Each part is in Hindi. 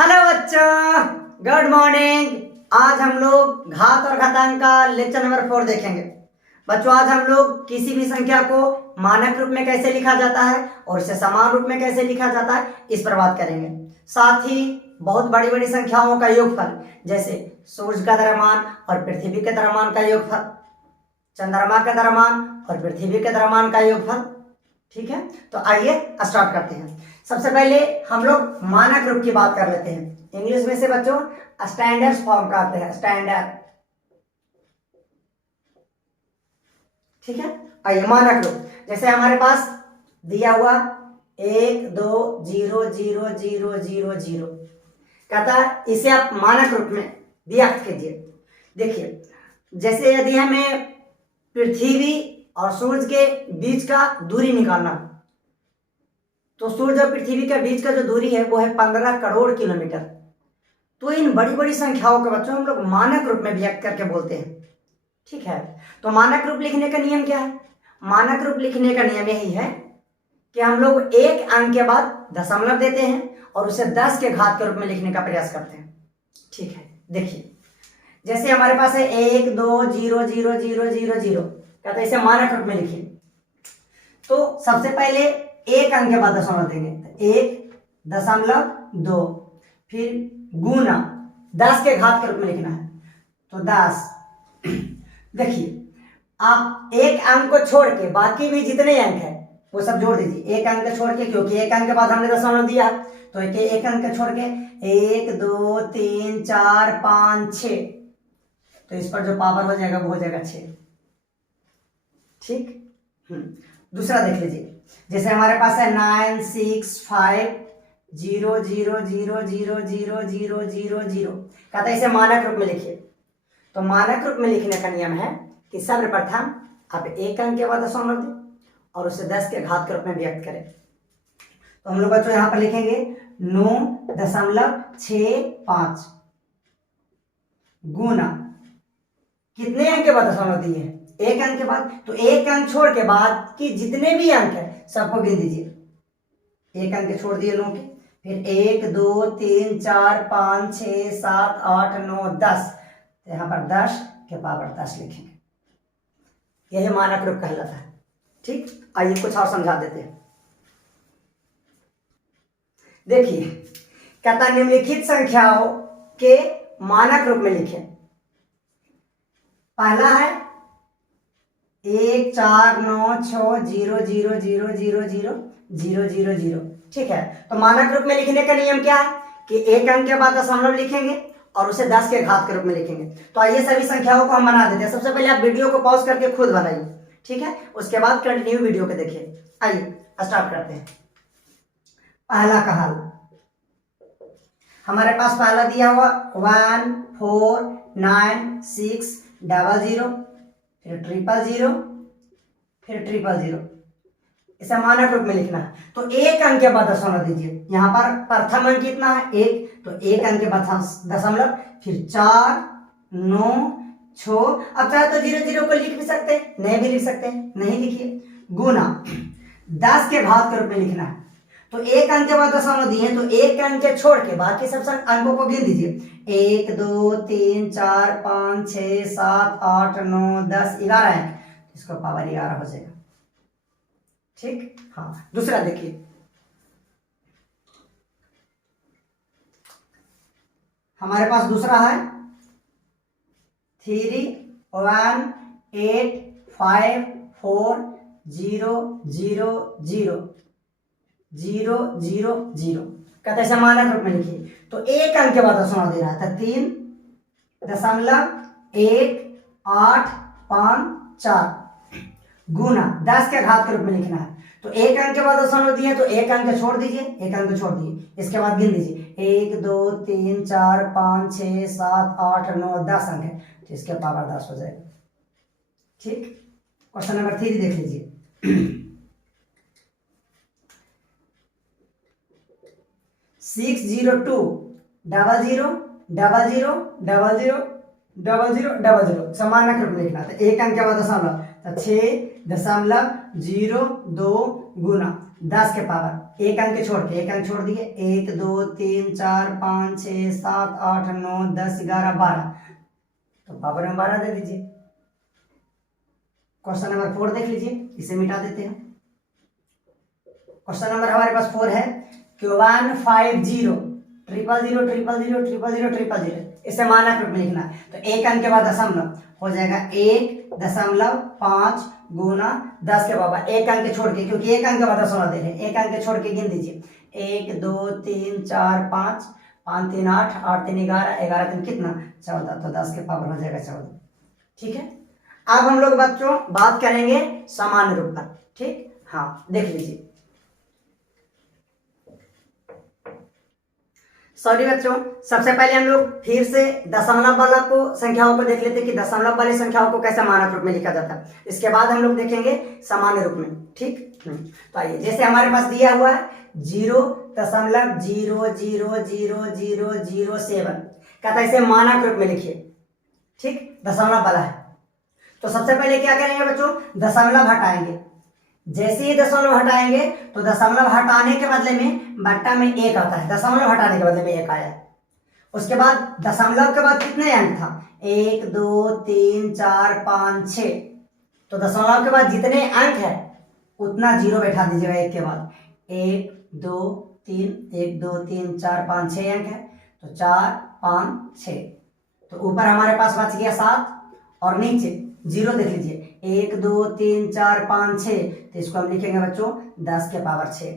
हेलो बच्चों, गुड मॉर्निंग। आज हम लोग घात और घातांक का लेक्चर नंबर 4 देखेंगे। बच्चों, आज हम लोग किसी भी संख्या को मानक रूप में कैसे लिखा जाता है और इसे समान रूप में कैसे लिखा जाता है, इस पर बात करेंगे। साथ ही बहुत बड़ी बड़ी संख्याओं का योगफल, जैसे सूर्य का द्रव्यमान और पृथ्वी के द्रव्यमान का योगफल, चंद्रमा का द्रव्यमान और पृथ्वी के द्रव्यमान का योगफल। ठीक है, तो आइए स्टार्ट करते हैं। सबसे पहले हम लोग मानक रूप की बात कर लेते हैं। इंग्लिश में से बच्चों स्टैंडर्ड फॉर्म कहते हैं, स्टैंडर्ड। ठीक है, आइए मानक रूप। जैसे हमारे पास दिया हुआ 1 2 0 0 0 0 0 कहता है, इसे आप मानक रूप में व्यक्त कीजिए। देखिए, जैसे यदि हमें पृथ्वी और सूर्य के बीच का दूरी निकालना, तो सूर्य और पृथ्वी के बीच का जो दूरी है वो है 15 करोड़ किलोमीटर। तो इन बड़ी बड़ी संख्याओं को बच्चों हम लोग मानक रूप में व्यक्त करके बोलते हैं। ठीक है, तो मानक रूप लिखने का नियम क्या है? मानक रूप लिखने का नियम यही है कि हम लोग एक अंक के बाद दशमलव देते हैं और उसे 10 के घात के रूप में लिखने का प्रयास करते हैं। ठीक है, देखिए जैसे हमारे पास है 1 2 0 0 0 0 0, कहते हैं इसे मानक रूप में लिखिए। तो सबसे पहले एक अंक के बाद दशमलव देंगे, 1.2, फिर गुना 10 के घात के रूप में लिखना है, तो 10। देखिए, आप एक अंक को छोड़ के बाकी भी जितने अंक है वो सब जोड़ दीजिए। एक अंक छोड़ के, क्योंकि एक अंक के बाद हमने दशमलव दिया, तो एक अंक छोड़ के 1 2 3 4 5 6, तो इस पर जो पावर हो जाएगा वो हो जाएगा 6। ठीक, दूसरा देख लीजिए। जैसे हमारे पास है 9 6 5 0 0 0 0 0 0 0 0, कहता है इसे मानक रूप में लिखिए। तो मानक रूप में लिखने का नियम है कि सर्वप्रथम आप एक अंक के बाद दशमलव दें और उसे 10 के घात के रूप में व्यक्त करें। तो हम लोग बच्चों यहां पर लिखेंगे 9.65 गुना कितने अंक के बाद दशमलव दिए हैं? एक अंक के बाद, तो एक अंक छोड़ के बाद कि जितने भी अंक है सबको गिन दीजिए। एक अंक छोड़ दिए 9 के, फिर 1 2 3 4 5 6 7 8 9 10, तो यहां पर 10 के पावर 10 लिखेंगे। यही मानक रूप कहलाता है। ठीक, आइए कुछ और समझा देते हैं। देखिए, कहता निम्नलिखित संख्याओं के मानक रूप में लिखें। पहला है 1 4 9 6 0 0 0 0 0 0 0 0। ठीक है, तो मानक रूप में लिखने का नियम क्या है कि एक अंक के बाद दशमलव लिखेंगे और उसे 10 के घात के रूप में लिखेंगे। तो आइए सभी संख्याओं को हम बना देते हैं। सबसे पहले आप वीडियो को पॉज करके खुद बनाइए, ठीक है, उसके बाद कंटिन्यू वीडियो को देखिए। आइए स्टार्ट करते हैं। पहला का हल हमारे पास पहला दिया हुआ 1 4 9 6 00, फिर 000, फिर 000। इसे मानक रूप में लिखना है। तो एक अंक के बाद दशमलव दीजिए। यहाँ पर प्रथम अंक कितना है? 1, तो एक अंक के बाद दशमलव, फिर 4 9 6। अब चाहे तो 0 0 को लिख भी सकते हैं, नहीं भी लिख सकते हैं, नहीं लिखिए। गुना 10 के घात के रूप में लिखना है। तो एक अंक के बाद दशमलव दिए, तो एक अंक के छोड़ के बाकी सब अंकों को गिन दीजिए। 1 2 3 4 5 6 7 8 9 10 11 अंक, इसको पावर 11 हो जाएगा। ठीक, हाँ, दूसरा देखिए। हमारे पास दूसरा है 3 1 8 5 4 0 0 0 0 0 0, कहते हैं मानक रूप में लिखिए। तो एक अंक के बाद दशमलव दे रहा था, 3.1854 गुना 10 के घात के रूप में लिखना है। तो एक अंक के बाद दशमलव दिए, तो एक अंक छोड़ दीजिए, एक अंक छोड़ दिए, इसके बाद गिन दीजिए। 1 2 3 4 5 6 7 8 9 10 अंक है, तो इसके पावर 10 हो जाएगा। ठीक, क्वेश्चन नंबर 3 देख लीजिए। 602 00 00 00 00 समानक रूप में लिखना था। एक अंक के बाद दशमलव, तो 6.02 गुना 10 के पावर एक अंक छोड़ के, एक अंक छोड़ दिए, 1 2 3 4 5 6 7 8 9 10 11 12, तो पावर में 12 दे दीजिए। क्वेश्चन नंबर 4 देख लीजिए, इसे मिटा देते हैं। क्वेश्चन नंबर हमारे पास 4 है, Q1 50 triple zero triple zero triple zero triple zero, इसे मानक रूप में लिखना है। तो एक अंक के बाद दशमलव हो जाएगा 1.5 गुना 10 के पावर एक अंक छोड़ के, क्योंकि एक अंक के बाद दशमलव दे रहे हैं, एक अंक छोड़ के गिन दीजिए, 1 2 3 4 5 5 3 8 8 3 11 11 3 कितना 14, तो 10 के पावर हो जाएगा 14। ठीक है, अब हम लोग बच्चों बात करेंगे सामान्य रूप पर। ठीक, हाँ देख लीजिए। सॉरी बच्चों, सबसे पहले हम लोग फिर से दशमलव वाला को संख्याओं को देख लेते हैं कि दशमलव वाली संख्याओं को कैसे मानक रूप में लिखा जाता है। इसके बाद हम लोग देखेंगे सामान्य रूप में। ठीक, तो आइए, जैसे हमारे पास दिया हुआ है 0.0000007, कहता है इसे मानक रूप में लिखिए। ठीक, दशमलव वाला है, तो सबसे पहले क्या करेंगे बच्चों, दशमलव हटाएंगे। जैसे ही दशमलव हटाएंगे तो दशमलव हटाने के बदले में बट्टा में 1 आता है, दशमलव हटाने के बदले में 1 आया। उसके बाद दशमलव के बाद कितने अंक था, 1 2 3 4 5 6, तो दशमलव के बाद जितने अंक है उतना जीरो बैठा दीजिएगा। एक के बाद 1 2 3 1 2 3 4 5 6 अंक है, तो 4 5 6, तो ऊपर हमारे पास बच गया 7 और नीचे जीरो देख लीजिए, 1 2 3 4 5 6, तो इसको हम लिखेंगे बच्चों 10 के पावर 6।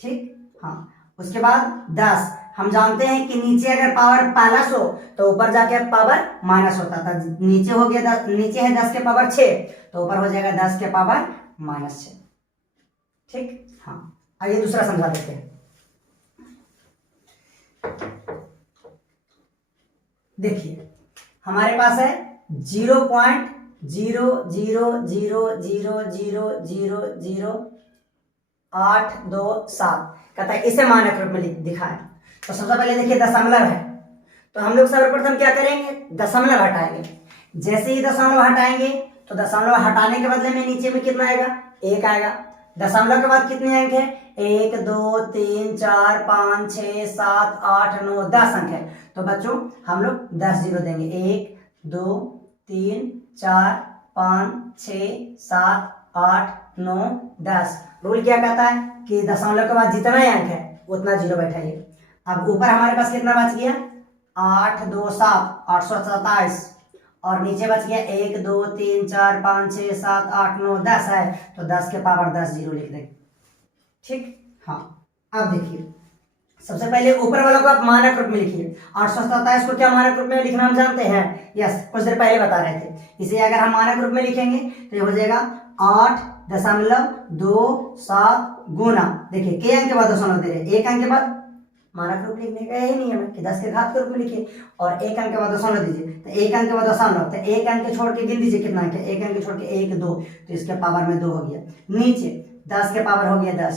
ठीक, हाँ, उसके बाद 10, हम जानते हैं कि नीचे अगर पावर प्लस हो तो ऊपर जाके पावर माइनस होता था, नीचे हो गया नीचे है 10 के पावर 6, तो ऊपर हो जाएगा 10 के पावर -6। ठीक, हाँ, आइए दूसरा समझा देते हैं। देखिए हमारे पास है 0.00000000827, कहता है इसे मानक रूप में दिखाएं। तो सबसे पहले देखिए दशमलव है, तो हम लोग सर्वप्रथम क्या करेंगे, दशमलव हटाएंगे। जैसे ही दशमलव हटाएंगे तो दशमलव हटाने के बदले में नीचे में कितना आएगा, 1 आएगा। दशमलव के बाद कितने अंक है, 1 2 3 4 5 6 7 8 9 10 अंक है, तो बच्चों हम लोग 10 जीरो देंगे, 1 2 3 4 5 6 7 8 9 10। रूल क्या कहता है कि दशमलव के बाद जितना ही अंक है उतना जीरो बैठाइए। अब ऊपर हमारे पास कितना बच गया, 8 2 7 827, और नीचे बच गया 1 2 3 4 5 6 7 8 9 10 है, तो 10 के पावर 10 जीरो लिख देंगे। ठीक, हाँ, अब देखिए सबसे पहले ऊपर वाला को आप मानक रूप में लिखिए। 827 को क्या मानक रूप में लिखना हम जानते हैं, यस, कुछ देर पहले बता रहे थे। इसे अगर हम मानक रूप में लिखेंगे तो ये हो जाएगा 8.27 गुना, देखिए के अंक के बाद दशमलव दे रहे, एक अंक के बाद मानक रूप लिखने का यही नियम है कि 10 के घात के रूप में लिखिए, और एक अंक के बाद दशमलव दीजिए, तो एक अंक के बाद दशमलव, तो एक अंक छोड़ के गिन दीजिए कितना अंक है, एक अंक छोड़ के 1 2, तो इसके पावर में 2 हो गया, नीचे 10 के पावर हो गया 10।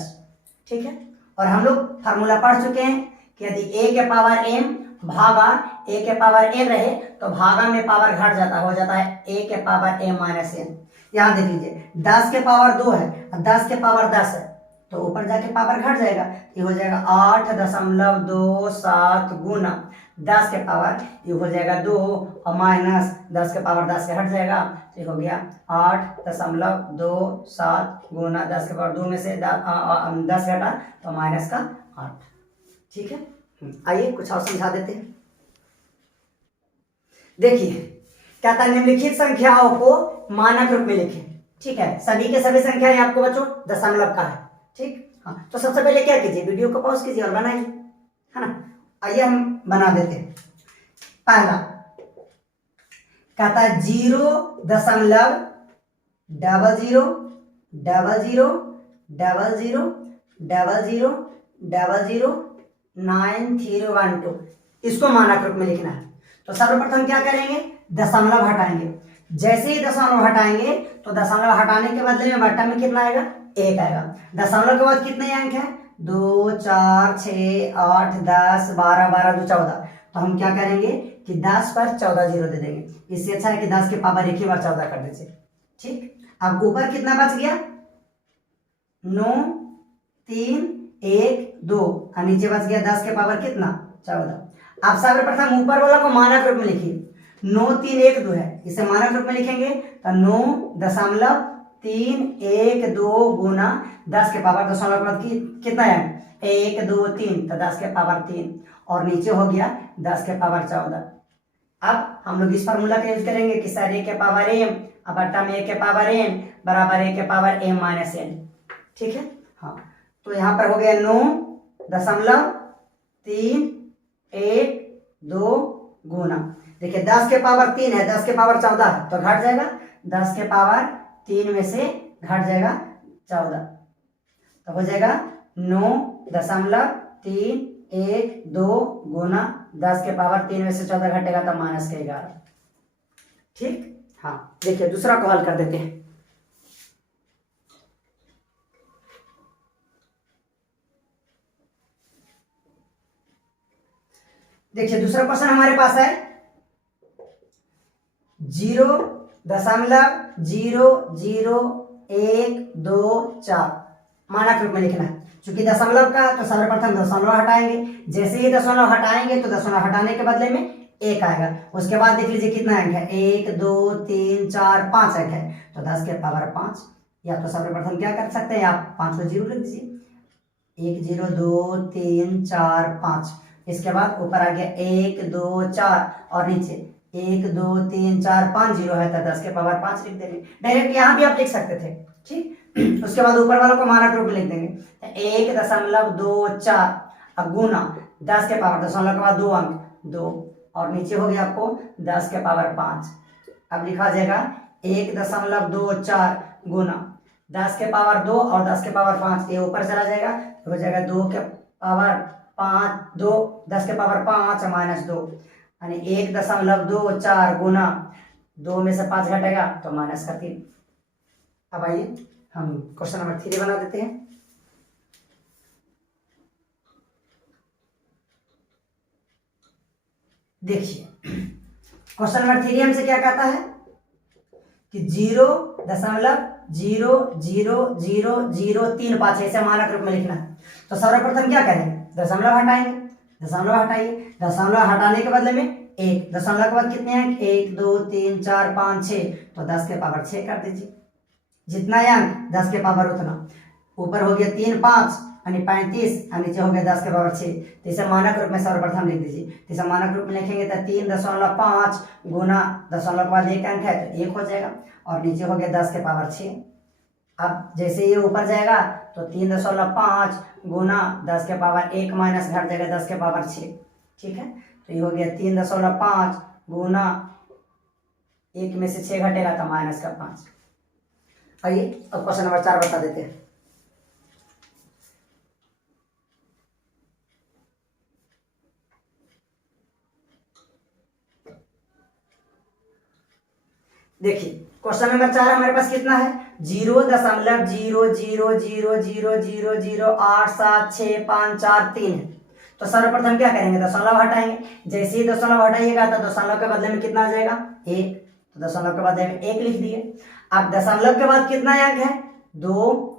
ठीक है, और हम लोग फार्मूला पढ़ चुके हैं कि यदि a के पावर m भागा a के पावर n रहे तो भागा में पावर घट जाता हो जाता है a के पावर m माइनस n। यहाँ देख लीजिए 10 के पावर 2 है और 10 के पावर 10 है, तो ऊपर जाके पावर घट जाएगा, ये हो जाएगा 8.27 गुना 10 के पावर, ये हो जाएगा 2 और माइनस 10 के पावर 10 से हट जाएगा, तो ये हो गया 8.27 गुना 10 के पावर 2 में से 10 घटा तो माइनस का 8। ठीक है, आइए कुछ और समझा देते हैं। देखिए कहता है निम्नलिखित संख्याओं को मानक रूप में लिखें। ठीक है, सभी के सभी संख्याएं आपको बच्चों दशमलव का है। ठीक, हाँ, तो सबसे पहले क्या कीजिए, वीडियो को पॉज कीजिए और बनाइए, है ना। आइए हम बना देते हैं। पहला कहता है 0.000000009012, इसको मानक रूप में लिखना है। तो सर्वप्रथम क्या करेंगे, दशमलव हटाएंगे। जैसे ही दशमलव हटाएंगे तो दशमलव हटाने के बदले में बट्टा में कितना आएगा, 1 आएगा। दशमलव के बाद कितने अंक है, 2 4 6 8 10 12 12 2 14, तो हम क्या करेंगे कि 10 पर 14 जीरो दे देंगे। इससे अच्छा है कि 10 के पावर एक ही बार 14 कर दीजिए। ठीक, अब ऊपर कितना बच गया, 9 3 1 2 और नीचे बच गया 10 के पावर कितना 14। आप सर्वप्रथम ऊपर वाला को मानक रूप में लिखिए, 9 3 1 2 है, इसे मानक रूप में लिखेंगे तो 9.312 गुना 10 के पावर दशमलव के बाद कितना है 1 2 3 तो 10 के पावर 3 और नीचे हो गया 10 के पावर 14। अब हम लोग इस फार्मूला का यूज करेंगे कि सर a के पावर m अब बट्टा में a के पावर n बराबर a के पावर m माइनस n। ठीक है, हाँ तो यहाँ पर हो गया 9.312 गुना, देखिए 10 के पावर 3 है, 10 के पावर 14 है तो घट जाएगा, 10 के पावर 3 में से घट जाएगा 14 तो हो जाएगा 9.312 गुना 10 के पावर 3 में से 14 घटेगा तो माइनस के 11। ठीक, हाँ देखिए दूसरा को हल कर देते हैं। देखिए दूसरा क्वेश्चन हमारे पास है 0.00124 मानक रूप में लिखना है। चूंकि दशमलव का तो सर्वप्रथम दशमलव हटाएंगे, जैसे ही दशमलव हटाएंगे तो दशमलव हटाने के बदले में 1 आएगा। उसके बाद देख लीजिए कितना अंक है 1 2 3 4 5 अंक है तो 10 के पावर 5, या तो सर्वप्रथम क्या कर सकते हैं आप 5 को 0 लिख दीजिए, 1 0 2 3 4 5। इसके बाद ऊपर आ गया 1 2 4 और नीचे 1 2 3 4 5 0 है तो 10 के पावर 5 लिख देंगे। डायरेक्ट यहाँ भी आप लिख सकते थे। ठीक, उसके बाद ऊपर वालों को मानक रूप में लिख देंगे 1.24 अब गुना 10 के पावर दशमलव के बाद 2 अंक 2 और नीचे हो गया आपको 10 के पावर 5। अब लिखा जाएगा 1.24 गुना 10 के पावर 2 और 10 के पावर 5, ये ऊपर चला जाएगा तो हो जाएगा 2 के पावर 5 2 10 के पावर 5 माइनस 2 यानी 1.24 गुना 2 में से 5 घटेगा तो माइनस का 3। अब आइए हम क्वेश्चन नंबर 3 बना देते हैं। देखिए क्वेश्चन नंबर 3 हमसे क्या कहता है कि 0.0000035 ऐसे मानक रूप में लिखना है। तो सर्वप्रथम क्या करेंगे दशमलव हटाएंगे, दशमलव हटाइए, दशमलव हटाने के बदले में 1, दशमलव के बाद कितने हैं 1 2 3 4 5 6 तो 10 के पावर 6 कर दीजिए, जितना अंक 10 के पावर उतना, ऊपर हो गया 3 5 यानी 35 और नीचे हो गया 10 के पावर 6 तो इसे मानक रूप में सर्वप्रथम लिख दीजिए। तो इसे मानक रूप में लिखेंगे तो 3.5 गुना दशमलव के बाद 1 अंक है तो 1 हो जाएगा और नीचे हो गया 10 के पावर 6। अब जैसे ये ऊपर जाएगा तो 3.5 गुना 10 के पावर 1 माइनस घट जाएगा 10 के पावर 6। ठीक है, तो ये हो गया 3.5 गुना 1 में से 6 घटेगा तो माइनस का 5। आइए अब क्वेश्चन नंबर 4 बता देते हैं। देखिए क्वेश्चन नंबर 4 हमारे पास कितना है 0.00000087654 है। तो सर्वप्रथम क्या करेंगे दशमलव हटाएंगे, जैसे ही दशमलव हटाइएगा तो दशमलव के बदले में कितना आ जाएगा 1, तो दशमलव के बदले में 1 लिख दिए। अब दशमलव के बाद कितना अंक है 2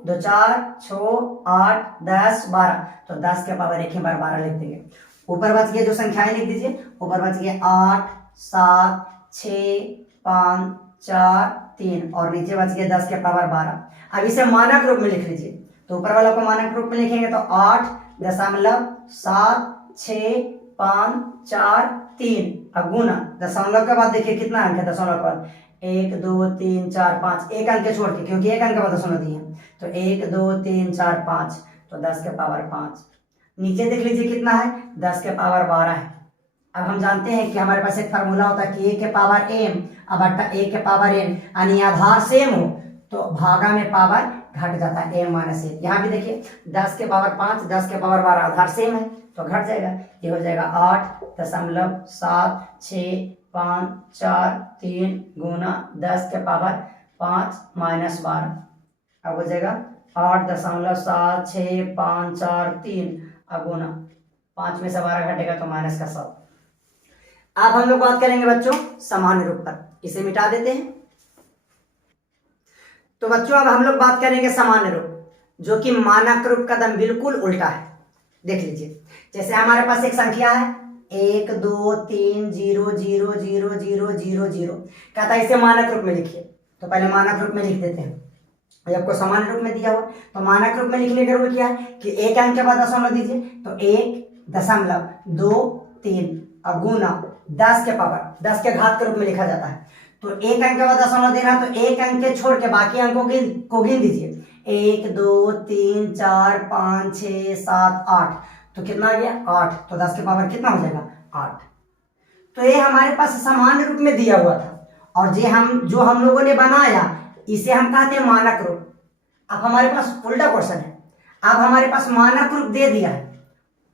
2 4 6 8 10 12 तो 10 के पावर 1 बार 12 लिख देंगे। ऊपर बच गया जो संख्याएं लिख दीजिए, ऊपर बच गया 8 7 6 5 4 3 और नीचे बच गया 10 के पावर 12। अब इसे मानक रूप में लिख लीजिए, तो ऊपर वाला को मानक रूप में लिखेंगे तो 8.76543 अब गुना दशमलव के बाद देखिए कितना अंक है दशमलव के बाद 1 2 3 4 5 एक अंक छोड़ के, क्योंकि एक अंक के बाद दशमलव दिए तो 1 2 3 4 5 तो 10 के पावर 5। नीचे देख लीजिए कितना है 10 के पावर 12 है। अब हम जानते हैं कि हमारे पास एक फार्मूला होता है कि a के पावर m अब बट्टा a के पावर n, यानी आधार सेम हो तो भागा में पावर घट जाता है m माइनस a। यहाँ भी देखिए 10 के पावर 5 10 के पावर 12 आधार सेम है तो घट जाएगा, ये हो जाएगा 8.76543 गुना 10 के पावर 5 माइनस 12। अब हो जाएगा 8.76543 अब गुना 5 में से 12 घटेगा तो माइनस का 7। अब हम लोग बात करेंगे बच्चों सामान्य रूप पर, इसे मिटा देते हैं। तो बच्चों अब हम लोग बात करेंगे सामान्य रूप। जो कि मानक रूप का एकदम बिल्कुल उल्टा है। देख लीजिए, जैसे हमारे पास एक संख्या है 1 2 3 0 0 0 0 0 0, कहता है इसे मानक रूप में लिखिए। तो पहले मानक रूप में लिख देते हैं। आपको सामान्य रूप में दिया हुआ तो मानक रूप में लिखने का रूल क्या है कि एक अंक के बाद दशमलव दीजिए। तो 1.23 और गुना 10 के पावर 10 के घात के रूप में लिखा जाता है। तो एक अंक के बाद दशमलव देना, तो एक अंक के छोड़ के बाकी अंकों को गिन दीजिए। 1 2 3 4 5 6 7 8, तो कितना आ गया 8। तो 10 के पावर कितना हो जाएगा 8। तो ये हमारे पास सामान्य रूप में दिया हुआ था, और जो हम लोगों ने बनाया इसे हम कहते हैं मानक रूप। अब हमारे पास उल्टा क्वेश्चन है, अब हमारे पास मानक रूप दे दिया है,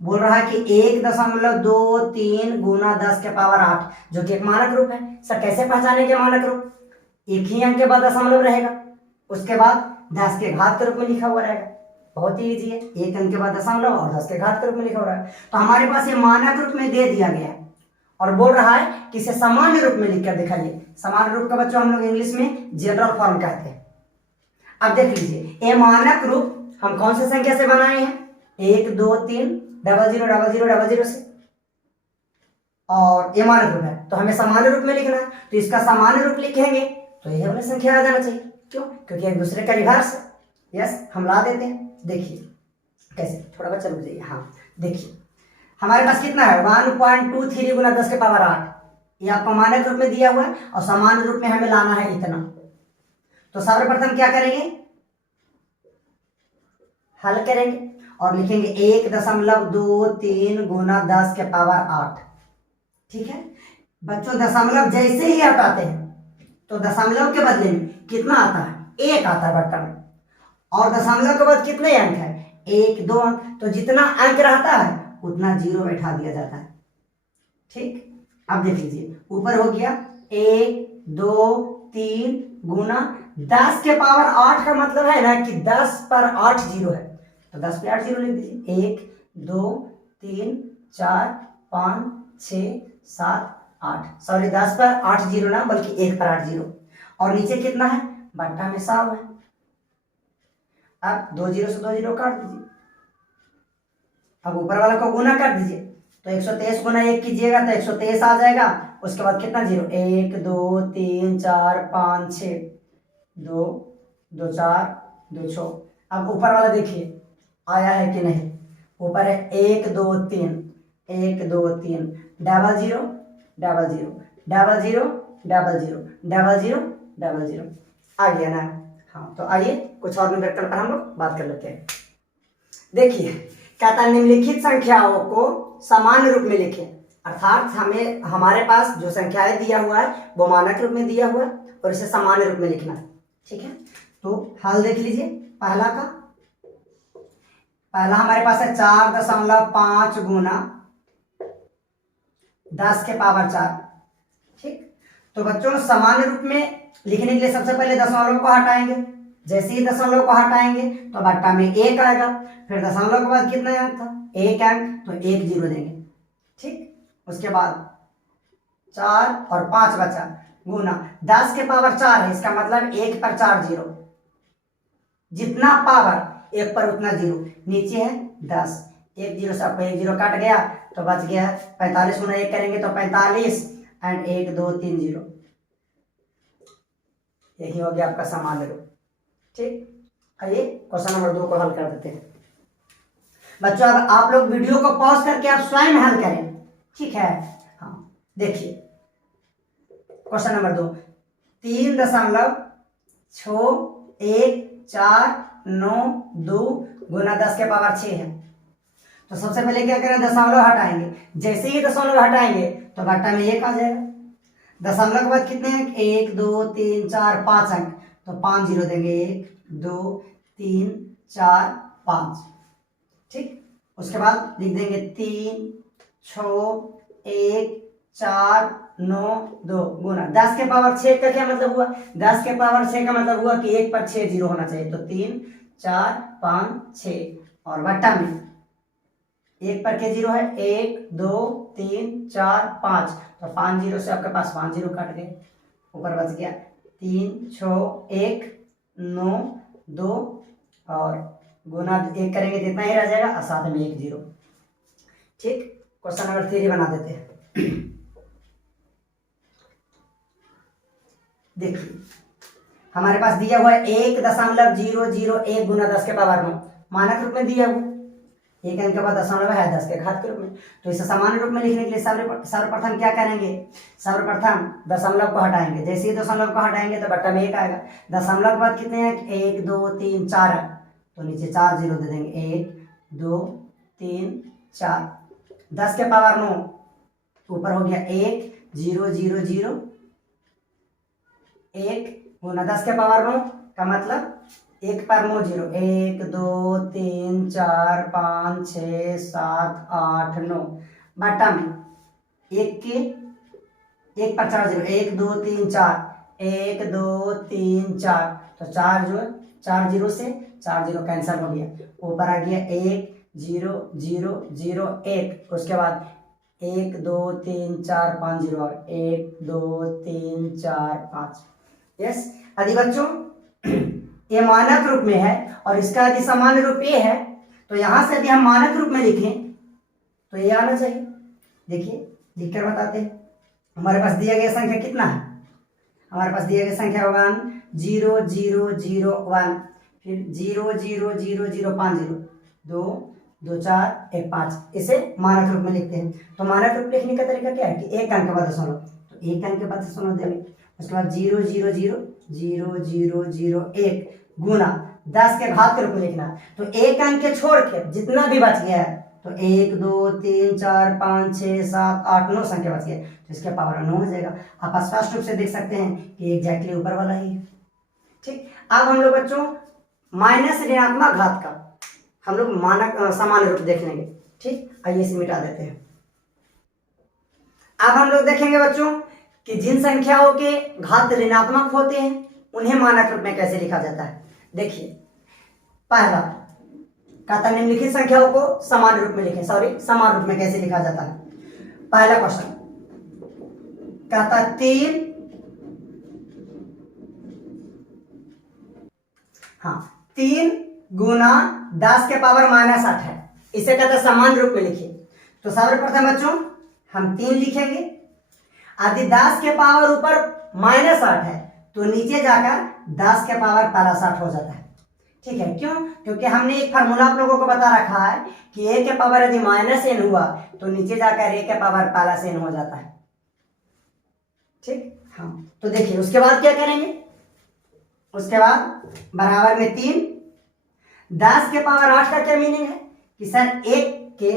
बोल रहा है कि 1.23 गुना 10 के पावर 8, जो कि एक मानक रूप है। सर कैसे पहचानेंगे मानक रूप? एक ही अंक के बाद दशमलव रहेगा, उसके बाद 10 के घात के रूप में लिखा हुआ रहेगा। बहुत ही ईजी है, एक अंक के बाद दशमलव और 10 के घात के रूप में लिखा हुआ है। तो हमारे पास ये मानक रूप में दे दिया गया है और बोल रहा है कि इसे सामान्य रूप में लिखकर दिखाइए। सामान्य रूप का बच्चों हम लोग इंग्लिश में जनरल फॉर्म कहते हैं। अब देख लीजिए, ये मानक रूप हम कौन सी संख्या से बनाए हैं? 1 2 3 0 0 0 0 0 से, और ये मानक रूप है तो हमें सामान्य रूप में लिखना है। तो इसका सामान्य रूप लिखेंगे तो ये वाली संख्या आ जाना चाहिए। क्यों? क्योंकि एक दूसरे का रिवर्स है। यस, हम ला देते हैं। देखिए कैसे, थोड़ा बच्चा रुक जाइए। हाँ देखिए, हमारे पास कितना है 1.23 गुना 10 के पावर 8, ये आपको मानक रूप में दिया हुआ है और सामान्य रूप में हमें लाना है इतना। तो सर्वप्रथम क्या करेंगे, हल करेंगे और लिखेंगे 1.23 गुना 10 के पावर 8। ठीक है बच्चों, दशमलव जैसे ही हटाते हैं तो दशमलव के बदले में कितना आता है? 1 आता है बट्टा में, और दशमलव के बाद कितने अंक है? 1 2 अंक। तो जितना अंक रहता है उतना जीरो बैठा दिया जाता है। ठीक, अब देख लीजिए, ऊपर हो गया 1 2 3 गुना 10 के पावर 8 का मतलब है ना कि 10 पर 8 जीरो है, तो 10 पे 8 जीरो लिख दीजिए। 1 2 3 4 5 6 7 8, सॉरी 10 पर 8 जीरो ना, बल्कि 1 पर 8 जीरो। और नीचे कितना है? बट्टा में 100 है। अब 2 जीरो से 2 जीरो काट दीजिए। अब ऊपर वाला को गुना कर दीजिए, तो 123 गुना 1 कीजिएगा तो 123 आ जाएगा। उसके बाद कितना जीरो? 1 2 3 4 5 6, 2 2 4 2 6। अब ऊपर वाला देखिए आया है कि नहीं? ऊपर है 1 2 3 1 2 3 double zero double zero double zero double zero double zero double zero, आ गया ना? हाँ, तो आइए कुछ और न्यूमेरिकल पर हम लोग बात कर लेते हैं। देखिए, कहता निम्नलिखित संख्याओं को सामान्य रूप में लिखें, अर्थात हमें हमारे पास जो संख्याएं दिया हुआ है वो मानक रूप में दिया हुआ है और इसे सामान्य रूप में लिखना है। ठीक है, तो हल देख लीजिए। पहला हमारे पास है 4.5 गुना 10 के पावर 4। ठीक, तो बच्चों सामान्य रूप में लिखने के लिए सबसे पहले दशमलव को हटाएंगे। जैसे ही दशमलव को हटाएंगे तो बट्टा में 1 आएगा। फिर दशमलव के बाद कितना अंक था? 1 अंक, तो 1 जीरो देंगे। ठीक, उसके बाद 4 और 5 बचा, गुना 10 के पावर 4 है, इसका मतलब 1 पर 4 जीरो, जितना पावर 1 पर उतना जीरो। नीचे है 10, 1 जीरो से आपको 1 जीरो काट गया तो बच गया 45 गुना 1 करेंगे तो 45 एंड 1 2 3 जीरो, यही हो गया आपका सामान्य रूप। ठीक, आइए क्वेश्चन नंबर 2 को हल कर देते हैं। बच्चों अब आप लोग वीडियो को पॉज करके आप स्वयं हल करें। ठीक है, हाँ देखिए क्वेश्चन नंबर 2, 3.6149 गुना 10 के पावर 6 है। तो सबसे पहले क्या करें? दशमलव हटाएंगे। जैसे ही दशमलव हटाएंगे तो बट्टा में 1 आ जाएगा। दशमलव के बाद कितने अंक? 1 2 3 4 5 अंक, तो 5 जीरो देंगे। 1 2 3 4 5। ठीक, उसके बाद लिख देंगे 3 6 1 4 9 2 गुना 10 के पावर 6 का क्या मतलब हुआ? 10 के पावर 6 का मतलब हुआ कि 1 पर 6 जीरो होना चाहिए। तो 3 4 5 6, और बट्टा में 1 पर के जीरो है? 1 2 3 4 5, तो 5 जीरो से आपके पास 5 जीरो काट गए, ऊपर बच गया 3 6 1 9 2 और गुना 1 करेंगे तो इतना ही रह जाएगा और साथ में 1 0। ठीक, क्वेश्चन नंबर 3 बना देते हैं। देखिए हमारे पास दिया हुआ है 1.001 गुना 10 के पावर 9, मानक रूप में दिया हुआ, एक अंक के बाद दशमलव है 10 के घात के रूप में। तो इसे सामान्य रूप में लिखने के लिए सर्वप्रथम क्या करेंगे, सर्वप्रथम दशमलव को हटाएंगे। जैसे ही दशमलव को हटाएंगे तो बट्टा में 1 आएगा। दशमलव के बाद कितने हैं, 1 2 3 4 है, तो नीचे 4 0 दे देंगे। 1 2 3 4, 10 के पावर 9 ऊपर हो गया 1 0 0 0 1 गुना 10 के पावर 9 का मतलब 1 पर 9 0, 1 2 3 4 5 6 7 8 9, बटा में 1 के 1 पर 4 0, 1 2 3 4, 1 2 3 4, तो 4 जो 4 0 से 4 0 कैंसिल हो गया, ऊपर आ गया 1 0 0 0 1, उसके बाद 1 2 3 4 5 0 और 1 2 3 4 5। यस, यदि बच्चों ये मानक रूप में है और इसका यदि सामान्य रूप ये है, तो यहां से यदि हम मानक रूप में लिखें तो ये आना चाहिए। देखिए लिखकर बताते हैं। हमारे पास दिया गया संख्या कितना है, हमारे पास दिया गया संख्या 1 0 0 0 1, फिर 0 0 0 0 5 0 2 2 4 1 5, इसे मानक रूप में लिखते हैं। तो मानक रूप लिखने का तरीका क्या है कि एक अंक के बाद दशमलव, तो एक अंक के बाद दशमलव देंगे, उसके बाद 0 0 0 0 0 0 1 गुना 10 के घात के रूप में लिखना। तो एक अंक के छोड़ के जितना भी बच गया है, तो 1 2 3 4 5 6 7 8 9 संख्या बच गया, तो इसके पावर 9 हो जाएगा। आप स्पष्ट रूप से देख सकते हैं कि एग्जैक्टली ऊपर वाला ही है। ठीक, अब हम लोग बच्चों माइनस ऋणात्मक घात का हम लोग मानक सामान्य रूप देख लेंगे। ठीक, आइए इसे मिटा देते हैं। अब हम लोग देखेंगे बच्चों कि जिन संख्याओं के घात ऋणात्मक होते हैं उन्हें मानक रूप में कैसे लिखा जाता है। देखिए पहला कहता निम्नलिखित संख्याओं को समान रूप में लिखें, समान रूप में कैसे लिखा जाता है। पहला क्वेश्चन कहता 3 गुना 10 के पावर -8 है, इसे कहता है समान रूप में लिखिए। तो सर्वप्रथम बच्चों हम 3 लिखेंगे, यदि 10 के पावर ऊपर -8 है तो नीचे जाकर 10 के पावर +8 हो जाता है। ठीक है, क्यों? क्योंकि हमने एक फार्मूला आप लोगों को बता रखा है कि a के पावर यदि -n हुआ तो नीचे जाकर a के पावर +n हो जाता है। ठीक, हाँ, तो देखिए उसके बाद क्या करेंगे, उसके बाद बराबर में 3, 10 के पावर 8 का क्या मीनिंग है कि सर 1 के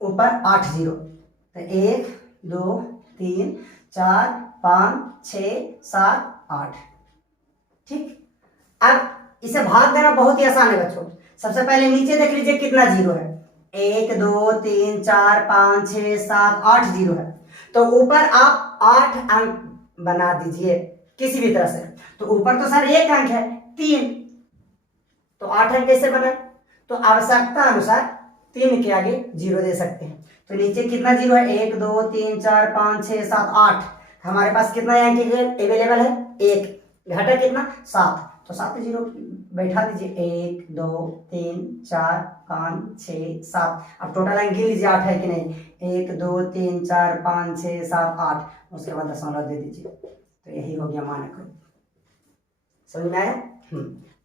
ऊपर 8 0, तो 1 2 3 4 5 6 7 8। ठीक, अब इसे भाग देना बहुत ही आसान है बच्चों। सबसे पहले नीचे देख लीजिए कितना 0 है, 1 2 3 4 5 6 7 8 0 है, तो ऊपर आप 8 अंक बना दीजिए किसी भी तरह से। तो ऊपर तो सर एक अंक है 3, तो 8 अंक कैसे बना, तो आवश्यकता अनुसार 3 के आगे 0 दे सकते हैं। तो नीचे कितना 0 है, 1 2 3 4 5 6 7 8, हमारे पास कितना अंक अवेलेबल है, 1, घटा कितना 7, तो 7 0 बैठा दीजिए, 1 2 3 4 5 6 7, अब टोटल अंक गिन लीजिए 8 है कि नहीं, 1 2 3 4 5 6 7 8, उसके बाद दशमलव दे दीजिए, तो यही हो गया मानक रूप। समझ में आया?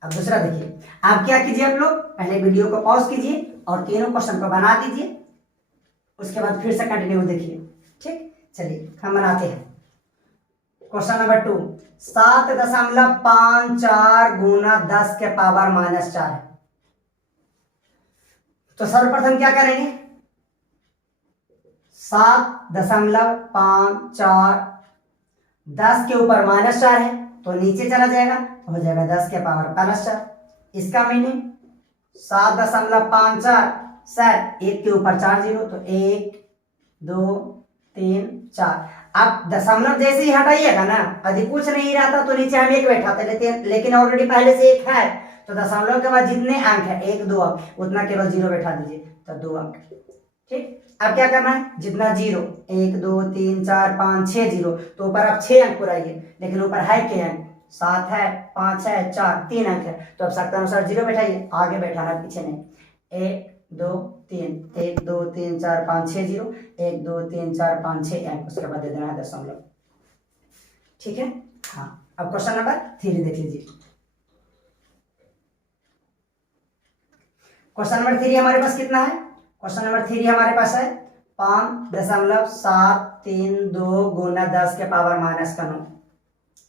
अब दूसरा देखिए, आप क्या कीजिए, आप लोग पहले वीडियो को पॉज कीजिए और तीनों क्वेश्चन को बना दीजिए, उसके बाद फिर से कंटिन्यू देखिए। ठीक, चलिए हम बनाते हैं। क्वेश्चन नंबर 2, 7.54 गुना 10 के पावर -4 है। तो सर्वप्रथम क्या करेंगे, 7.54, 10 के ऊपर -4 है तो नीचे चला जाएगा, तो हो जाएगा 10 के पावर +4। इसका मीनिंग 7.54 सर 1 के ऊपर 4 0, तो 1 2 3 4। अब दशमलव जैसे ही हटाइएगा ना, यदि कुछ नहीं रहता तो नीचे हम 1 बैठाते, लेकिन ऑलरेडी पहले से 1 है, तो दशमलव के बाद जितने अंक है 1 2 अंक उतना केवल 0 बैठा दीजिए, तो 2 अंक। ठीक, अब क्या करना है, जितना 0 1 2 3 4 5 6 0, तो ऊपर आप 6 अंक पुराइए, लेकिन ऊपर है क्या अंक 7 है, 5 है, 4, 3 अंक है, तो अब शर्त अनुसार 0 बैठाइए, आगे बैठाना पीछे नहीं। 1 2 3, 1 2 3 4 5 6 0, 1 2 3 4 5 6 अंक, उसके बाद दे देना है दशमलव। ठीक है। हाँ, अब क्वेश्चन नंबर 3 देख लीजिए। क्वेश्चन नंबर 3 हमारे पास कितना है? क्वेश्चन नंबर 3 हमारे पास है 5.732 गुना 10 के पावर माइनस का 9।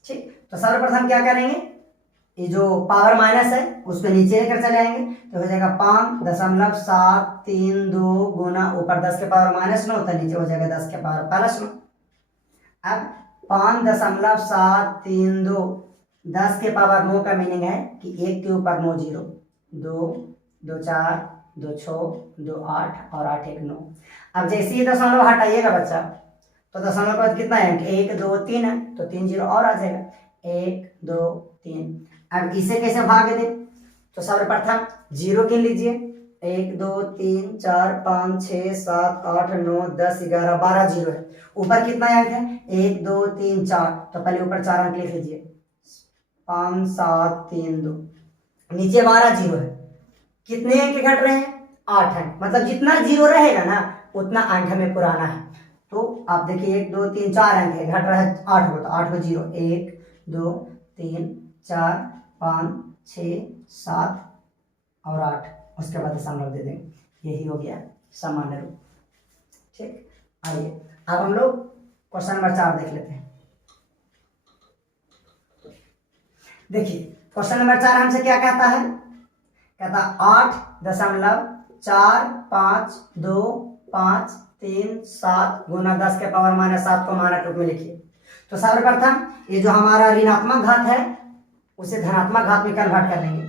ठीक, तो सर्वप्रथम क्या करेंगे, ये जो पावर माइनस है उसको नीचे लेकर चले आएंगे, तो हो जाएगा 5.732 गुना ऊपर 10 के पावर माइनस 9, तो नीचे हो जाएगा 10 के पावर प्लस 9। अब 5.732 10 के पावर 9 का मीनिंग है कि 1 के ऊपर 9 जीरो, 2 2 4 2 6 2 8 और 8 1 9। अब जैसे ही दशमलव हटाइएगा बच्चा, तो दशमलव के बाद कितना है? 1 2 3 है, तो 3 जीरो और आ जाएगा, 1 2 3। अब इसे कैसे भाग दे? तो सर्वप्रथम 0 गिन लीजिए, 1 2 3 4 5 6 7 8 9 10 11 12 जीरो है। ऊपर कितना अंक है? 1 2 3 4, तो पहले ऊपर 4 अंक लिख लीजिए, 5 7 3 2। नीचे 12 जीरो है, कितने अंक घट रहे हैं? 8 अंक। मतलब जितना जीरो रहेगा ना उतना अंक हमें पुराना है। तो आप देखिए 1 2 3 4 अंक है, घट रहा है 8 को, तो 8 को 0, 1 2 3 4 5 6 7 और 8, उसके बाद दशमलव दे देंगे। यही हो गया सामान्य रूप। ठीक, आइए अब हम लोग क्वेश्चन नंबर 4 देख लेते हैं। देखिए क्वेश्चन नंबर 4 हमसे क्या कहता है? कहता 8.45253 गुना 10 के पावर माइनस 7 को मानक रूप में लिखिए। तो सर्वप्रथम ये जो हमारा ऋणात्मक घात है उसे धनात्मक घात में कन्वर्ट कर लेंगे।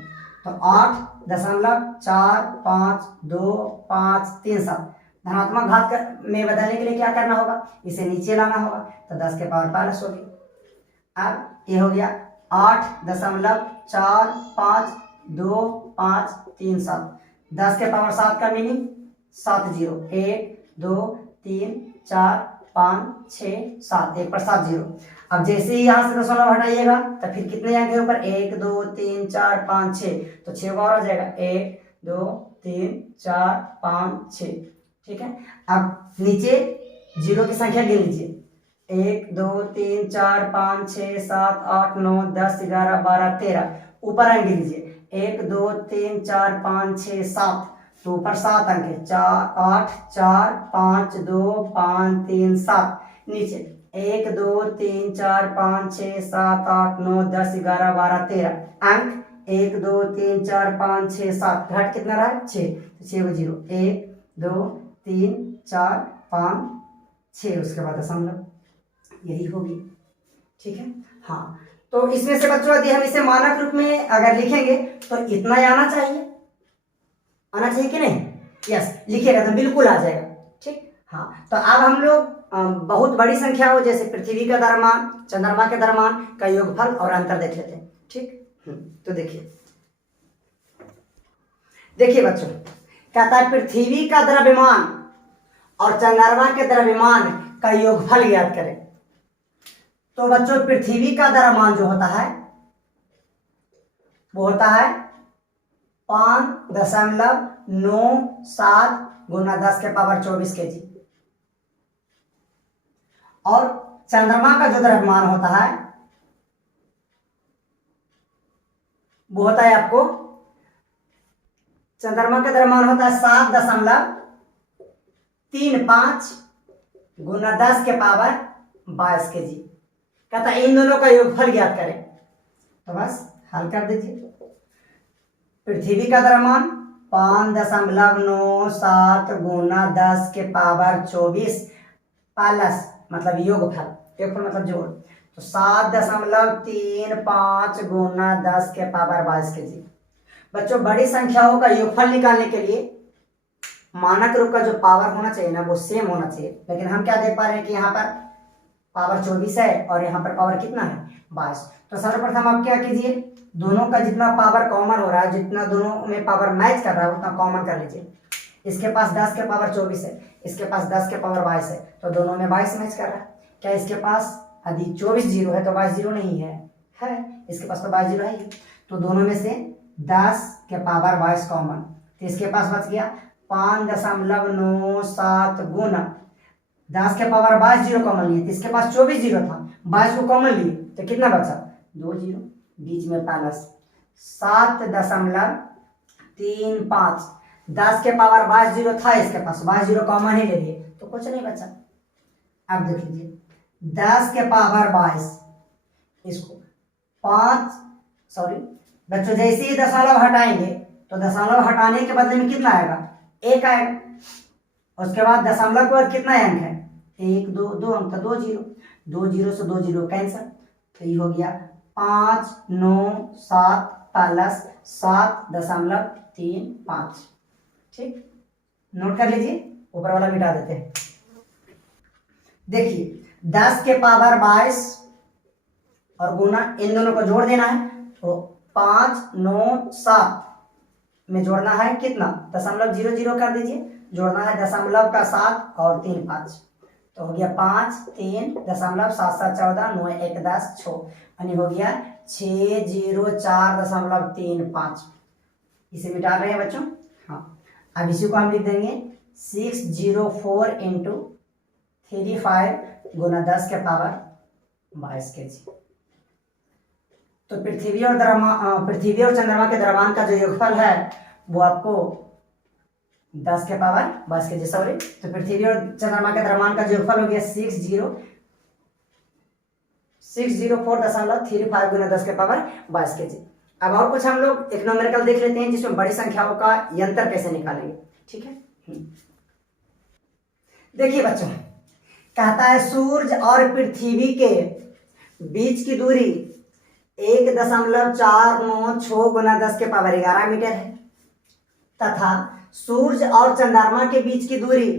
तो 8.45253 धनात्मक घात में बदलने के लिए क्या करना होगा? इसे नीचे लाना होगा, तो 10 के पावर प्लस होगी। अब ये हो गया 8.45253, 10 के पावर 7 का मीनिंग 7 जीरो, 1 2 3 4 5 6 7, 1 पर 7 जीरो। अब जैसे ही यहाँ से दशमलव हटाइएगा तो फिर कितने अंक है ऊपर? 1 2 3 4 5 6, तो 6 और आ जाएगा, 1 2 3 4 5 6। ठीक है। अब नीचे जीरो की संख्या गिन लीजिए, 1 2 3 4 5 6 7 8 9 10 11 12 13। ऊपर अंक गिन लीजिए, 1 2 3 4 5 6 7, तो ऊपर 7 अंक है, 4 8 4 5 2 5 3 7। नीचे 1 2 3 4 5 6 7 8 9 10 11 12 13 अंक, 1 2 3 4 5 6 7, घट कितना रहा है? 6, तो 6 को 0, 1 2 3 4 5 6, उसके बाद दशमलव, यही होगी। ठीक है। हाँ, तो इसमें से बच्चों यदि हम इसे मानक रूप में अगर लिखेंगे तो इतना ही आना चाहिए, आना चाहिए कि नहीं? यस, लिखिएगा तो बिल्कुल आ जाएगा। ठीक। हाँ, तो अब हम लोग बहुत बड़ी संख्या हो जैसे पृथ्वी का द्रव्यमान, चंद्रमा के द्रव्यमान का योगफल और अंतर देख लेते हैं। ठीक। तो देखिए बच्चों, कहता है पृथ्वी का द्रव्यमान और चंद्रमा के द्रव्यमान का योगफल ज्ञात करें। तो बच्चों पृथ्वी का द्रव्यमान जो होता है वो होता है 5.97 गुना 10 के पावर 24 kg, और चंद्रमा का जो द्रव्यमान होता है वो होता है आपको, चंद्रमा का द्रव्यमान होता है 7.35 गुना 10 के पावर 22 kg। कहता है इन दोनों का योगफल ज्ञात करें। तो बस हल कर दीजिए। पृथ्वी का द्रव्यमान 5.97 गुना 10 के पावर 24 प्लस मतलब योगफल, योगफल मतलब जोड़, तो 7.35 गुना 10 के पावर 22 kg। बच्चों बड़ी संख्याओं का योगफल निकालने के लिए मानक रूप का जो पावर होना चाहिए ना वो सेम होना चाहिए, लेकिन हम क्या देख पा रहे हैं कि यहाँ पर पावर 24 है और यहाँ पर पावर कितना है? 22। तो सर्वप्रथम आप क्या कीजिए, दोनों का जितना पावर कॉमन हो रहा है, जितना दोनों में पावर मैच कर रहा है उतना कॉमन कर लीजिए। इसके पास 10 के पावर 24 है, इसके पास 10 के पावर 22 है, तो दोनों में 22 मैच कर रहा है। क्या इसके पास यदि 24 जीरो है तो 22 जीरो नहीं है? इसके पास तो 22 जीरो है, तो दोनों में से 10 के पावर 22 कॉमन, तो इसके पास बच गया 5.97 गुना 10 के पावर 22 जीरो कॉमन लिए, तो इसके पास 24 जीरो था, 22 को कॉमन लिए तो कितना बचा 2 जीरो, बीच में प्लस 7.35, 10 के पावर 22 जीरो था इसके पास, 22 जीरो कॉमन ही ले लिए तो कुछ नहीं बचा। अब देख लीजिए 10 के पावर 22, इसको 5 सॉरी बच्चों जैसे ही दशमलव हटाएंगे तो दशमलव हटाने के बदले में कितना आएगा 1 आएगा, उसके बाद दशमलव के बाद कितना अंक है 1 2 2 अंक था 2 जीरो, 2 जीरो से 2 जीरो कैंसर, तो ये हो गया 597 प्लस 7.35। ठीक, नोट कर लीजिए, ऊपर वाला मिटा देते हैं। देखिए 10 के पावर 22 और गुना इन दोनों को जोड़ देना है, तो 597 में जोड़ना है कितना 0.00 कर दीजिए, जोड़ना है दशमलव का 7 और 3 5, तो हो गया 5 3 दशमलव 7 7 14 9 1 10 6, यानी हो गया 604.35। इसे मिटा रहे हैं बच्चों। हाँ, अब इसी को हम लिख देंगे 604 इंटू 35 गुना 10 के पावर 22 kg। तो पृथ्वी और चंद्रमा के द्रव्यमान का जो योगफल है वो आपको 10 के पावर 22 kg, सॉरी, तो पृथ्वी और चंद्रमा के द्रव्यमान का जो योगफल हो गया 604.35 गुना 10 के पावर 22 kg। अब और कुछ हम लोग एक न्यूमेरिकल देख लेते हैं जिसमें बड़ी संख्याओं का यंत्र कैसे निकालेंगे। ठीक है, देखिए बच्चों, कहता है सूर्य और पृथ्वी के बीच की दूरी 1.496 गुना 10 के पावर 11 मीटर है, तथा सूर्य और चंद्रमा के बीच की दूरी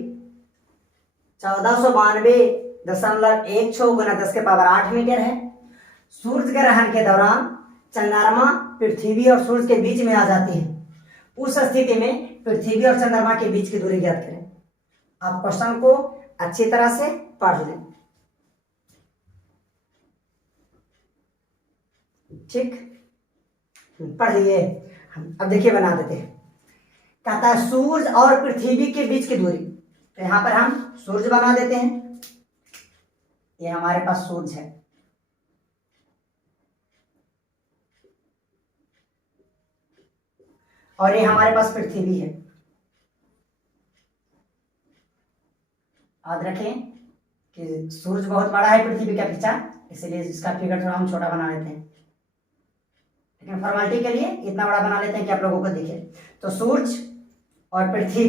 1492.16 गुना 10 के पावर 8 मीटर है। सूर्य ग्रहण के दौरान चंद्रमा पृथ्वी और सूर्य के बीच में आ जाती है, उस स्थिति में पृथ्वी और चंद्रमा के बीच की दूरी ज्ञात करें। आप क्वेश्चन को अच्छी तरह से पढ़ लें। ठीक, पढ़िए। अब देखिए बना देते हैं। कहता है सूर्य और पृथ्वी के बीच की दूरी, तो यहां पर हम सूर्य बना देते हैं, ये हमारे पास सूर्य है, और ये हमारे पास पृथ्वी है। याद रखें कि सूर्य बहुत बड़ा है पृथ्वी के अपेक्षा, इसलिए इसका फिगर थोड़ा हम छोटा बना लेते हैं, लेकिन फॉर्मेलिटी के लिए इतना बड़ा बना लेते हैं कि आप लोगों को दिखे। तो सूर्य और पृथ्वी,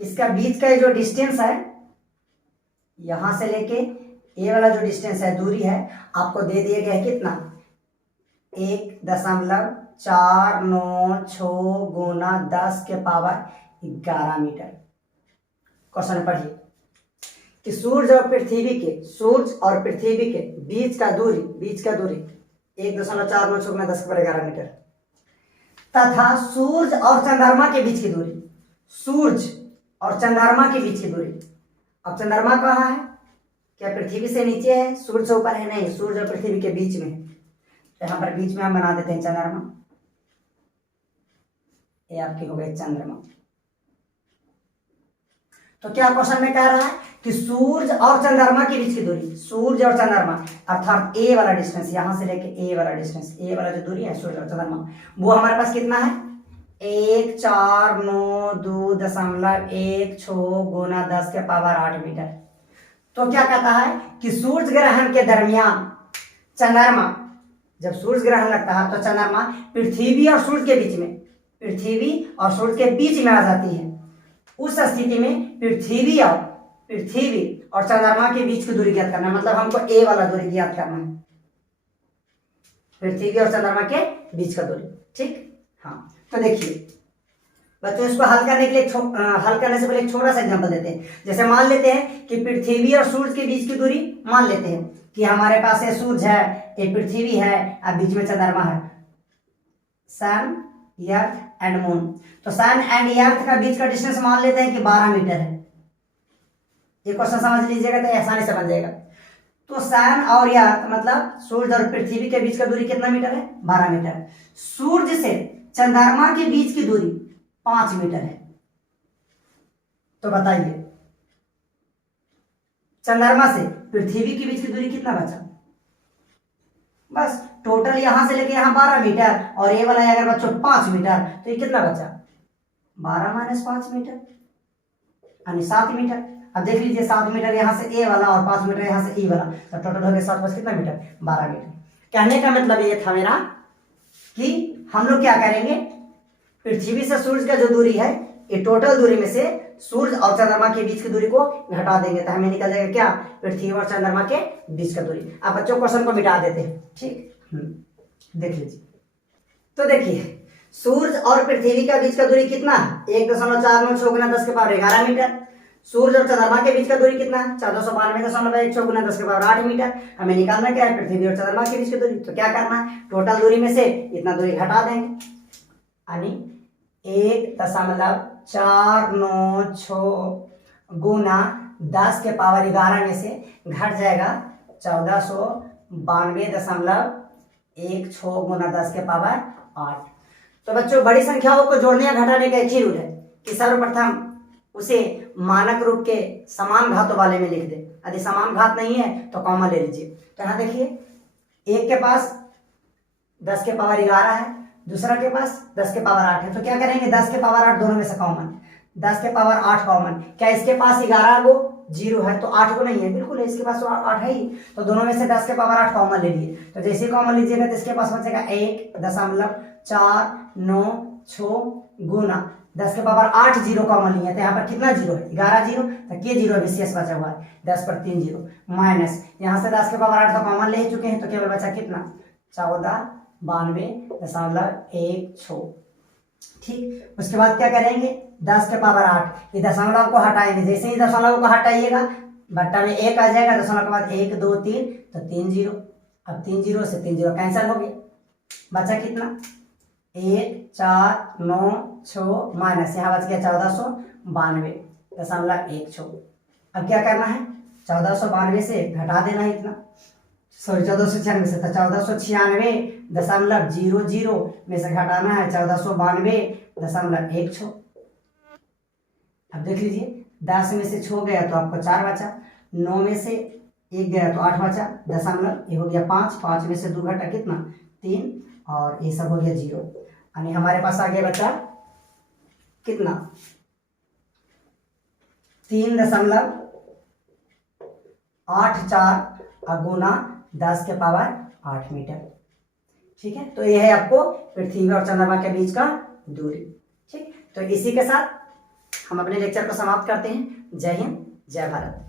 इसका बीच का जो डिस्टेंस है, यहां से लेके ये वाला जो डिस्टेंस है, दूरी है, आपको दे दिया गया है कितना 1.496 गुना 10 के पावर 11 मीटर। क्वेश्चन पढ़िए कि सूर्य और पृथ्वी के बीच का दूरी 1.496 गुना 10 के पावर 11 मीटर, तथा सूर्य और चंद्रमा के बीच की दूरी, अब चंद्रमा कहाँ है, क्या पृथ्वी से नीचे है, सूर्य से ऊपर है? नहीं, सूर्य और पृथ्वी के बीच में है, तो यहां पर बीच में हम बना देते हैं चंद्रमा, ये आपकी हो गई चंद्रमा। तो क्या क्वेश्चन में कह रहा है कि सूर्य और चंद्रमा के बीच की दूरी, सूर्य और चंद्रमा अर्थात ए वाला डिस्टेंस, यहां से लेके ए वाला डिस्टेंस, ए वाला जो दूरी है सूर्य और चंद्रमा, वो हमारे पास कितना है 1492.16 गुना 10 के पावर 8 मीटर। तो क्या कहता है कि सूर्य ग्रहण के दरमियान चंद्रमा, जब सूर्य ग्रहण लगता है तो चंद्रमा पृथ्वी और सूर्य के बीच में आ जाती है, उस स्थिति में पृथ्वी और चंद्रमा के बीच की दूरी ज्ञात करना है, मतलब हमको ए वाला दूरी ज्ञात करना है, पृथ्वी और चंद्रमा के बीच का दूरी। ठीक, हाँ, तो देखिए बच्चों, इसको हल करने के लिए हल करने से पहले एक छोटा सा एग्जांपल देते हैं। जैसे मान लेते हैं कि पृथ्वी और सूर्य के बीच की दूरी, मान लेते हैं कि हमारे पास ये सूर्य है, ये पृथ्वी है, अब बीच में चंद्रमा है, सन, अर्थ एंड मून। तो सन एंड अर्थ का बीच का डिस्टेंस मान लेते हैं कि 12 मीटर है। ये क्वेश्चन समझ लीजिएगा तो आसानी से बन जाएगा। तो सन और अर्थ मतलब सूर्य और पृथ्वी के बीच का दूरी कितना मीटर है? 12 मीटर। सूर्य से चंद्रमा के बीच की दूरी 5 मीटर है। तो बताइए चंद्रमा से पृथ्वी के बीच की दूरी कितना बचा? बस टोटल यहां से लेके यहां 12 मीटर और ये वाला अगर बच्चों 5 मीटर, तो ये कितना बचा? 12 माइनस 5 मीटर यानी 7 मीटर। अब देख लीजिए 7 मीटर यहाँ से ए वाला और 5 मीटर यहाँ से ई वाला, तो टोटल हो गया 7 प्लस कितना मीटर? 12 मीटर। कहने का मतलब ये था मेरा कि हम लोग क्या करेंगे, पृथ्वी से सूर्य का जो दूरी है, ये टोटल दूरी में से सूर्य और चंद्रमा के बीच की दूरी को घटा देंगे, तो हमें निकल जाएगा क्या? पृथ्वी और चंद्रमा के बीच का दूरी। अब बच्चों क्वेश्चन को मिटा देते हैं, ठीक। देख लीजिए, तो देखिए सूर्य और पृथ्वी का बीच का दूरी कितना है? 1.496 गुना 10 के पावर 11 मीटर। सूर्य और चंद्रमा के बीच का दूरी कितना है? 1492.16 गुना 10 के पावर 8 मीटर। हमें निकालना क्या है? पृथ्वी और चंद्रमा के बीच की दूरी। तो क्या करना है? टोटल दूरी में से इतना दूरी घटा देंगे, यानी 1.496 गुना 10 के पावर 11 में से घट जाएगा 1492.16 गुना 10 के पावर 8। तो बच्चों बड़ी संख्याओं को जोड़ने या घटाने का एक ही रूल है कि सर्वप्रथम उसे मानक रूप के समान घातों वाले में लिख दे। यदि समान घात नहीं है तो कॉमन ले लीजिए। तो यहाँ देखिए, एक के पास 10 के पावर 11 है, दूसरा के पास 10 के पावर 8 है। तो क्या करेंगे? 10 के पावर 8 दोनों में से कॉमन, 10 के पावर 8 कॉमन। क्या इसके पास 11 को 0 है तो 8 को नहीं है? बिल्कुल है, इसके पास तो 8 है ही। तो दोनों में से 10 के पावर 8 कॉमन ले लिए। तो जैसे कॉमन लीजिएगा तो इसके पास बचेगा 1.496 गुना 10 के पावर 8 जीरो कॉमन लिए, तो यहाँ पर कितना जीरो है? 11 जीरो, तो ये जीरो विशेष बचा हुआ है 10 पर 3 जीरो, माइनस यहाँ से 10 के पावर 8 तो कॉमन ले चुके हैं, तो केवल बचा कितना? 1492.16। ठीक, उसके बाद क्या करेंगे? 10 के पावर 8 ये दशमलव को हटाएंगे। जैसे ही दशमलव को हटाइएगा बट्टा में 1 आ जाएगा, दशमलव के बाद 1 2 3 तो 3 जीरो। अब 3 जीरो से 3 जीरो कैंसिल हो गया, बचा कितना? 1496 माइनस यहाँ बच गया 1492.16। अब क्या करना है? 1492 से घटा देना है इतना, सॉरी 1496 से, तो 1496.00 में से घटाना है 1492.16। अब देख लीजिए 10 में से 6 गया तो आपको 4 बचा, 9 में से 1 गया तो 8 बचा, दशमलव ये हो गया 5, 5 में से 2 घटा कितना? 3, और ये सब हो गया 0। यानी हमारे पास आगे बचा कितना? 3.84 गुना 10 के पावर 8 मीटर। ठीक है, तो यह है आपको पृथ्वी और चंद्रमा के बीच का दूरी। ठीक, तो इसी के साथ हम अपने लेक्चर को समाप्त करते हैं। जय हिंद, जय भारत।